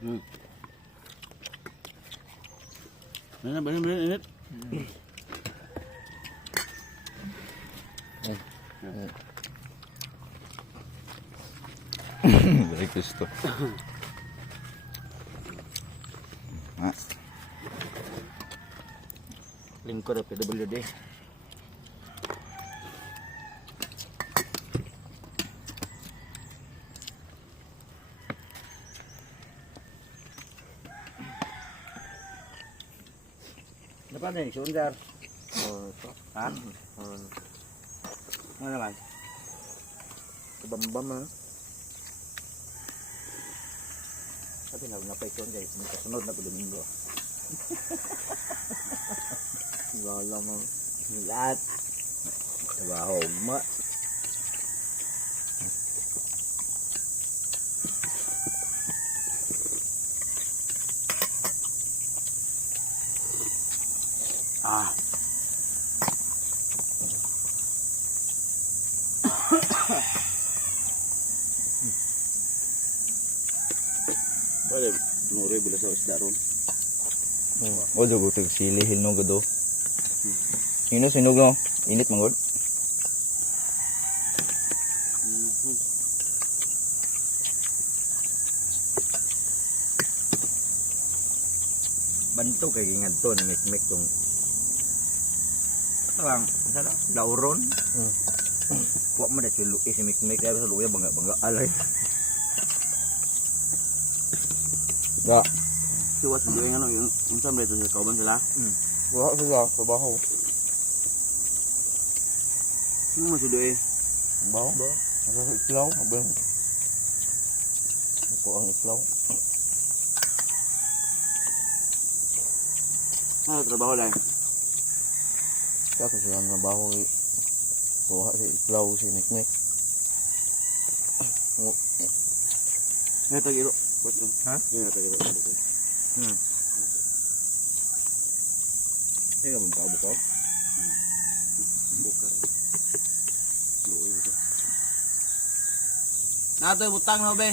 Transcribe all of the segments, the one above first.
Bener init. Very gusto. Lingkod ng PWD. Dapat nih, sundar. Oh, ito. Ha? Ano naman? Kabambam na. Sabi na, napay ko guys. Magkasunod na ko Domingo. Wala mo. Lahat. Trabaho ma. Pwede, nuri bila sa isda ron. O dugo tig sili hinog do. Sino sinog no? Init mangod. Banto kay gingad to ni mikmik tong. Tarang, sada dauron. Kuha mo na chulu si mikmik kaya sa luya bangga alay. Ya. Siwas video yang ano, yung unsam dito sa kauban sila. Wala suga trabaho. Ano man si Doy? Bawo. Asa sa islaw, abang. Ako ang islaw. Ano trabaho lang? Kaya ko siya trabaho kuha sa islaw si Mikmek. Ito giro. Ha? Yan ito giro. Ini ka buka. Buka. Nato yung butang na be.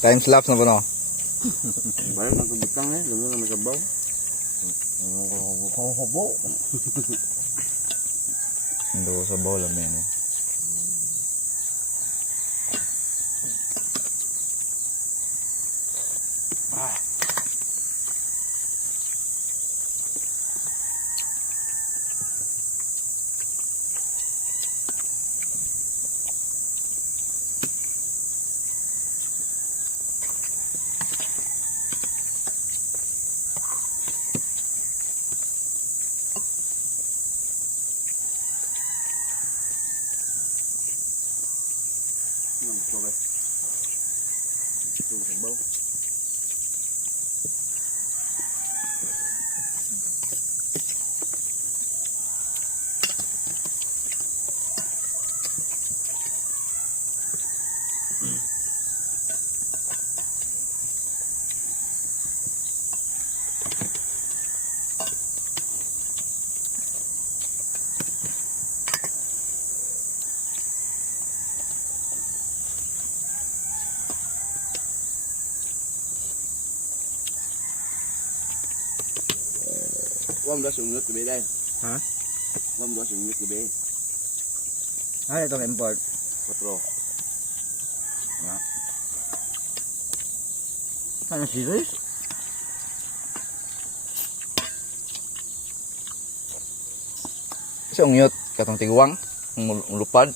Time lapse na ba no? Bayar na itong butang eh. Lumo na masabaw. Hubo. Hindi ko sa bola men. Ito be. Ito masabaw. Wam dah sungut lebih dah. Ha? Wam dah sungut lebih. Ay, itong import. Patro. Ano serious? Kasi ungyot katong tiguang, lupad.